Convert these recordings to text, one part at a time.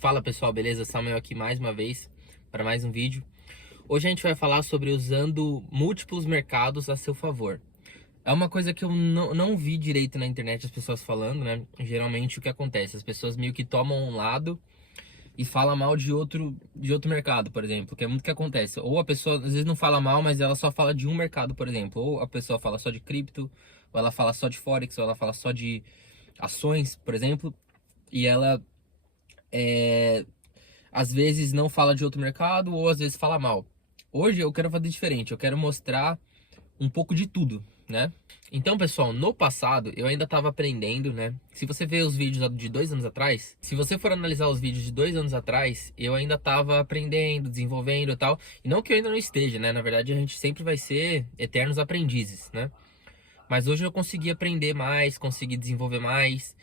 Fala pessoal, beleza? Samuel aqui mais uma vez para mais um vídeo. Hoje a gente vai falar sobre usando múltiplos mercados a seu favor. É uma coisa que eu não vi direito na internet as pessoas falando, né? Geralmente o que acontece? As pessoas meio que tomam um lado e falam mal de outro mercado, por exemplo, que é muito o que acontece. Ou a pessoa às vezes não fala mal, mas ela só fala de um mercado, por exemplo. Ou a pessoa fala só de cripto, ou ela fala só de Forex, ou ela fala só de ações, por exemplo. E ela é, às vezes não fala de outro mercado ou às vezes fala mal. Hoje eu quero fazer diferente, eu quero mostrar um pouco de tudo, né? Então, pessoal, no passado eu ainda estava aprendendo, né? Se você ver os vídeos de 2 anos atrás, se você for analisar os vídeos de 2 anos atrás, eu ainda estava aprendendo, desenvolvendo e tal. E não que eu ainda não esteja, né? Na verdade, a gente sempre vai ser eternos aprendizes, né? Mas hoje eu consegui aprender mais, consegui desenvolver mais,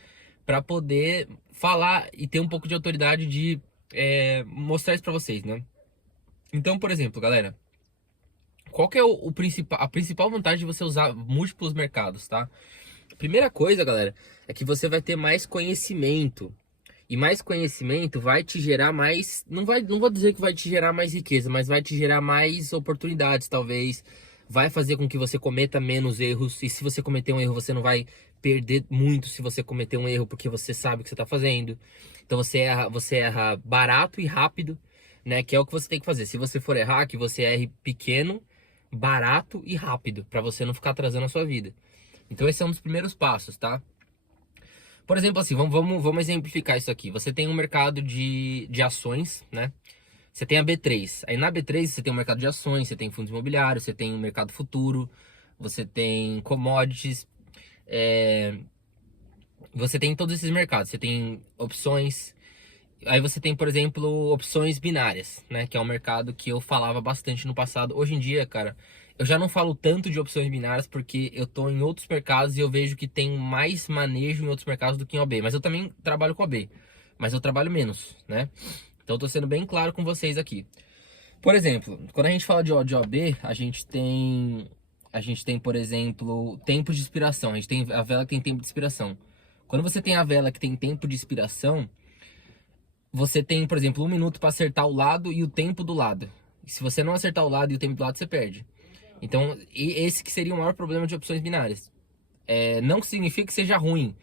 para poder falar e ter um pouco de autoridade de mostrar isso para vocês, né? Então, por exemplo, galera, qual que é a principal vantagem de você usar múltiplos mercados, tá? Primeira coisa, galera, é que você vai ter mais conhecimento. E mais conhecimento vai te gerar mais, não vou dizer que vai te gerar mais riqueza, mas vai te gerar mais oportunidades, talvez. Vai fazer com que você cometa menos erros. E se você cometer um erro, você não vai perder muito se você cometer um erro, porque você sabe o que você está fazendo. Então você erra barato e rápido, né? Que é o que você tem que fazer. Se você for errar, que você erre pequeno, barato e rápido, para você não ficar atrasando a sua vida. Então esse é um dos primeiros passos, tá? Por exemplo, assim, vamos exemplificar isso aqui. Você tem um mercado de ações, né? Você tem a B3. Aí na B3 você tem um mercado de ações, você tem fundos imobiliários, você tem um mercado futuro, você tem commodities, é, você tem todos esses mercados. Você tem opções. Aí você tem, por exemplo, opções binárias, né? Que é um mercado que eu falava bastante no passado. Hoje em dia, cara, eu já não falo tanto de opções binárias porque eu tô em outros mercados e eu vejo que tem mais manejo em outros mercados do que em OB. Mas eu também trabalho com OB, mas eu trabalho menos, né? Então eu tô sendo bem claro com vocês aqui. Por exemplo, quando a gente fala de OB, a gente tem, por exemplo, tempos de expiração. A gente tem a vela que tem tempo de expiração. Quando você tem a vela que tem tempo de expiração, você tem, por exemplo, 1 minuto para acertar o lado e o tempo do lado. E se você não acertar o lado e o tempo do lado, você perde. Então, esse que seria o maior problema de opções binárias. Não significa que seja ruim.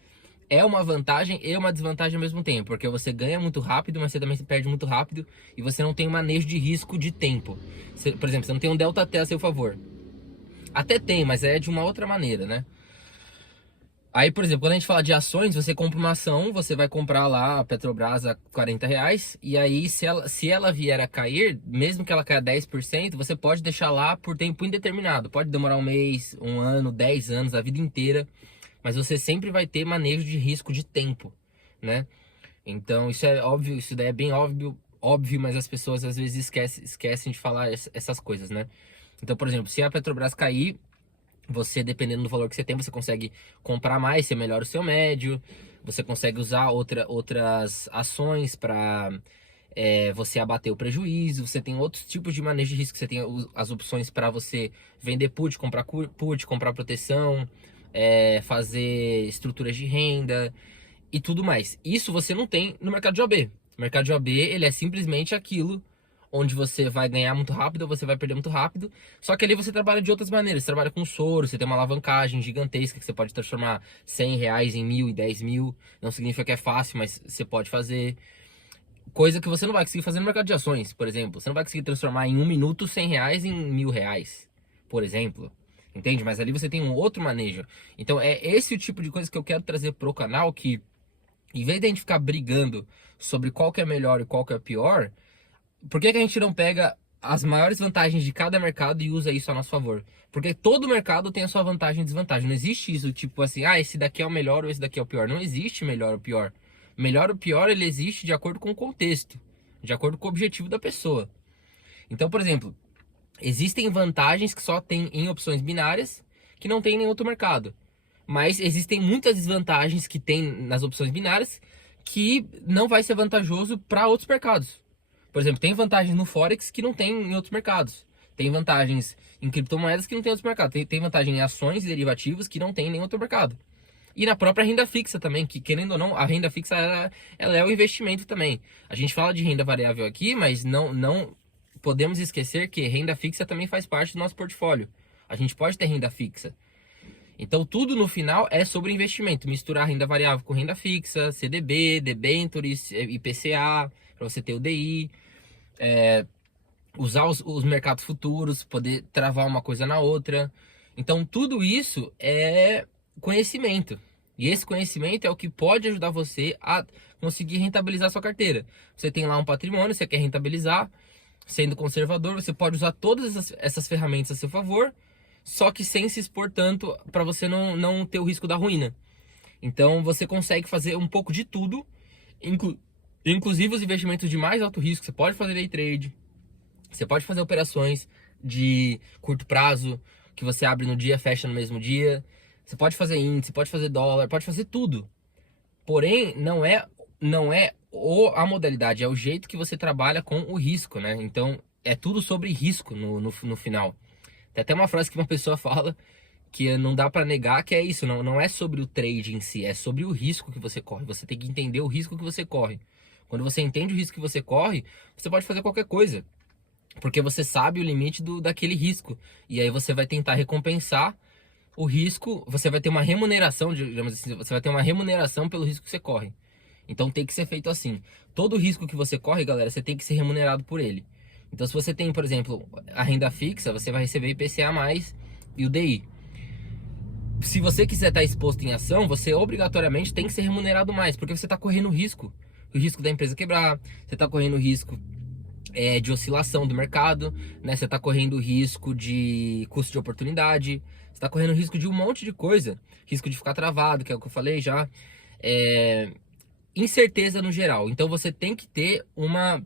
É uma vantagem e uma desvantagem ao mesmo tempo, porque você ganha muito rápido, mas você também se perde muito rápido e você não tem um manejo de risco de tempo. Por exemplo, você não tem um delta T a seu favor. Até tem, mas é de uma outra maneira, né? Aí, por exemplo, quando a gente fala de ações, você compra uma ação, você vai comprar lá a Petrobras a R$ 40, e aí se ela vier a cair, mesmo que ela caia 10%, você pode deixar lá por tempo indeterminado. Pode demorar um mês, um ano, 10 anos, a vida inteira, mas você sempre vai ter manejo de risco de tempo, né? Então, isso é óbvio, isso daí é bem óbvio, mas as pessoas às vezes esquecem de falar essas coisas, né? Então, por exemplo, se a Petrobras cair, você, dependendo do valor que você tem, você consegue comprar mais, você melhora o seu médio, você consegue usar outras ações para você abater o prejuízo, você tem outros tipos de manejo de risco, você tem as opções para você vender put, comprar proteção, fazer estruturas de renda e tudo mais. Isso você não tem no mercado de OB. O mercado de OB, ele é simplesmente aquilo onde você vai ganhar muito rápido ou você vai perder muito rápido. Só que ali você trabalha de outras maneiras. Você trabalha com soro, você tem uma alavancagem gigantesca que você pode transformar R$ 100 em 1.000 e 10.000. Não significa que é fácil, mas você pode fazer. Coisa que você não vai conseguir fazer no mercado de ações, por exemplo. Você não vai conseguir transformar em 1 minuto R$ 100 em R$ 1.000, por exemplo. Entende? Mas ali você tem um outro manejo. Então é esse o tipo de coisa que eu quero trazer pro canal, que em vez de a gente ficar brigando sobre qual que é melhor e qual que é pior, por que que a gente não pega as maiores vantagens de cada mercado e usa isso a nosso favor? Porque todo mercado tem a sua vantagem e desvantagem. Não existe isso tipo assim, esse daqui é o melhor ou esse daqui é o pior. Não existe melhor ou pior. Melhor ou pior, ele existe de acordo com o contexto, de acordo com o objetivo da pessoa. Então, por exemplo, existem vantagens que só tem em opções binárias que não tem em nenhum outro mercado. Mas existem muitas desvantagens que tem nas opções binárias que não vai ser vantajoso para outros mercados. Por exemplo, tem vantagens no Forex que não tem em outros mercados. Tem vantagens em criptomoedas que não tem em outros mercados. Tem vantagem em ações e derivativos que não tem em nenhum outro mercado. E na própria renda fixa também, que querendo ou não, a renda fixa ela é o investimento também. A gente fala de renda variável aqui, mas não podemos esquecer que renda fixa também faz parte do nosso portfólio. A gente pode ter renda fixa. Então tudo no final é sobre investimento, misturar renda variável com renda fixa, CDB, debentures, IPCA, para você ter o DI, usar os mercados futuros, poder travar uma coisa na outra. Então tudo isso é conhecimento. E esse conhecimento é o que pode ajudar você a conseguir rentabilizar sua carteira. Você tem lá um patrimônio, você quer rentabilizar, sendo conservador, você pode usar todas essas ferramentas a seu favor, só que sem se expor tanto para você não ter o risco da ruína. Então você consegue fazer um pouco de tudo, inclusive os investimentos de mais alto risco. Você pode fazer day trade, você pode fazer operações de curto prazo, que você abre no dia, fecha no mesmo dia. Você pode fazer índice, pode fazer dólar, pode fazer tudo. Porém, não é a modalidade, é o jeito que você trabalha com o risco, né? Então, é tudo sobre risco no final. Tem até uma frase que uma pessoa fala que não dá pra negar, que é isso, não é sobre o trade em si, é sobre o risco que você corre. Você tem que entender o risco que você corre. Quando você entende o risco que você corre, você pode fazer qualquer coisa, porque você sabe o limite daquele risco. E aí você vai tentar recompensar o risco, você vai ter uma remuneração, digamos assim, você vai ter uma remuneração pelo risco que você corre. Então tem que ser feito assim. Todo risco que você corre, galera, você tem que ser remunerado por ele. Então se você tem, por exemplo, a renda fixa, você vai receber IPCA mais e o DI. Se você quiser estar exposto em ação, você obrigatoriamente tem que ser remunerado mais, porque você está correndo risco. O risco da empresa quebrar, você está correndo risco de oscilação do mercado, né? Você está correndo risco de custo de oportunidade, você está correndo risco de um monte de coisa, risco de ficar travado, que é o que eu falei já, incerteza no geral. Então você tem que ter uma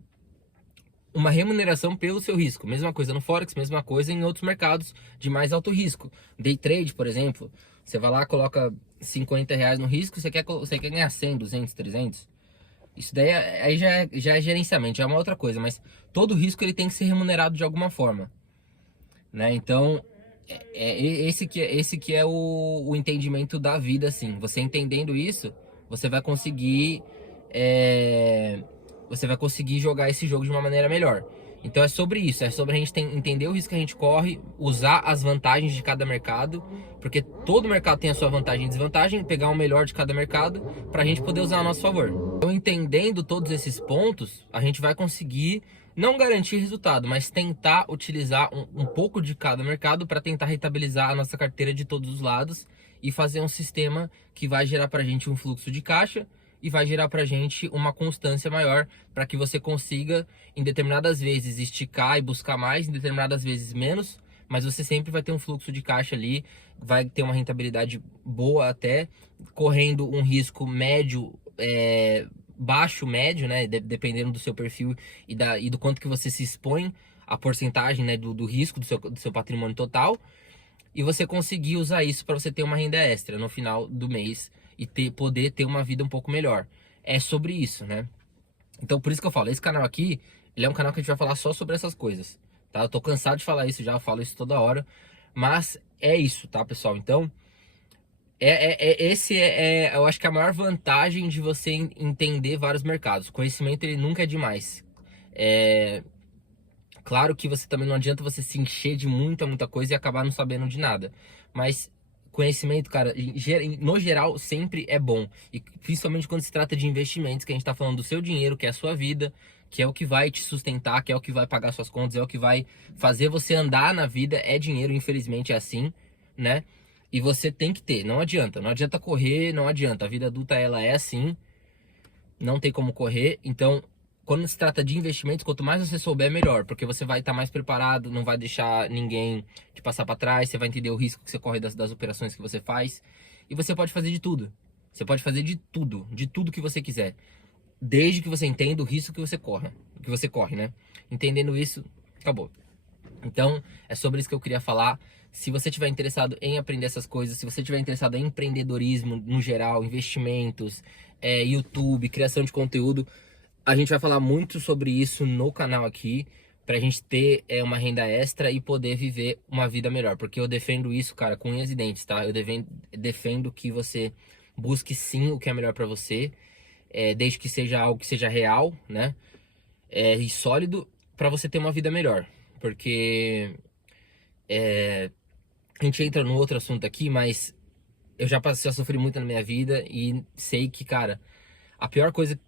remuneração pelo seu risco. Mesma coisa no Forex, mesma coisa em outros mercados de mais alto risco. Day trade, por exemplo, você vai lá, coloca R$ 50 no risco, você quer ganhar 100, 200, 300. Isso daí aí já é gerenciamento, já é uma outra coisa, mas todo risco ele tem que ser remunerado de alguma forma, né? Então, esse que é o entendimento da vida, assim. Você entendendo isso, você vai conseguir é, você vai conseguir jogar esse jogo de uma maneira melhor. Então é sobre isso, é sobre a gente entender o risco que a gente corre, usar as vantagens de cada mercado, porque todo mercado tem a sua vantagem e desvantagem, pegar o melhor de cada mercado para a gente poder usar a nosso favor. Então, entendendo todos esses pontos, a gente vai conseguir não garantir resultado, mas tentar utilizar um pouco de cada mercado para tentar rentabilizar a nossa carteira de todos os lados e fazer um sistema que vai gerar para a gente um fluxo de caixa e vai gerar pra gente uma constância maior para que você consiga em determinadas vezes esticar e buscar mais, em determinadas vezes menos, mas você sempre vai ter um fluxo de caixa ali, vai ter uma rentabilidade boa até, correndo um risco médio, baixo, médio, né, dependendo do seu perfil e do quanto que você se expõe, a porcentagem, né, do risco do seu patrimônio total, e você conseguir usar isso para você ter uma renda extra no final do mês e poder ter uma vida um pouco melhor. É sobre isso, né? Então por isso que eu falo, esse canal aqui, ele é um canal que a gente vai falar só sobre essas coisas, tá? Eu tô cansado de falar isso já, eu falo isso toda hora, mas é isso, tá, pessoal? Então, eu acho que a maior vantagem de você entender vários mercados. O conhecimento, ele nunca é demais. Claro que você também não adianta você se encher de muita coisa e acabar não sabendo de nada. Mas conhecimento, cara, no geral, sempre é bom. E principalmente quando se trata de investimentos, que a gente tá falando do seu dinheiro, que é a sua vida, que é o que vai te sustentar, que é o que vai pagar suas contas, é o que vai fazer você andar na vida. É dinheiro, infelizmente é assim, né? E você tem que ter, não adianta correr, não adianta. A vida adulta, ela é assim, não tem como correr. Então, quando se trata de investimentos, quanto mais você souber, melhor, porque você vai estar mais preparado, não vai deixar ninguém te passar para trás, você vai entender o risco que você corre das operações que você faz, e você pode fazer de tudo. Você pode fazer de tudo que você quiser, desde que você entenda o risco que você corre, né? Entendendo isso, acabou. Então, é sobre isso que eu queria falar. Se você estiver interessado em aprender essas coisas, se você estiver interessado em empreendedorismo no geral, investimentos, YouTube, criação de conteúdo, a gente vai falar muito sobre isso no canal aqui, pra gente ter uma renda extra e poder viver uma vida melhor. Porque eu defendo isso, cara, com unhas e dentes, tá? Eu defendo que você busque sim o que é melhor pra você, desde que seja algo que seja real, né? E sólido pra você ter uma vida melhor. Porque a gente entra no outro assunto aqui, mas eu já sofri muito na minha vida e sei que, cara,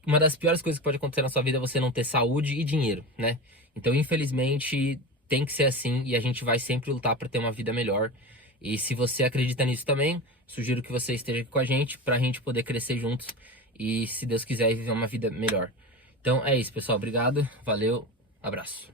uma das piores coisas que pode acontecer na sua vida é você não ter saúde e dinheiro, né? Então, infelizmente, tem que ser assim e a gente vai sempre lutar para ter uma vida melhor. E se você acredita nisso também, sugiro que você esteja aqui com a gente para a gente poder crescer juntos e, se Deus quiser, viver uma vida melhor. Então é isso, pessoal. Obrigado, valeu, abraço.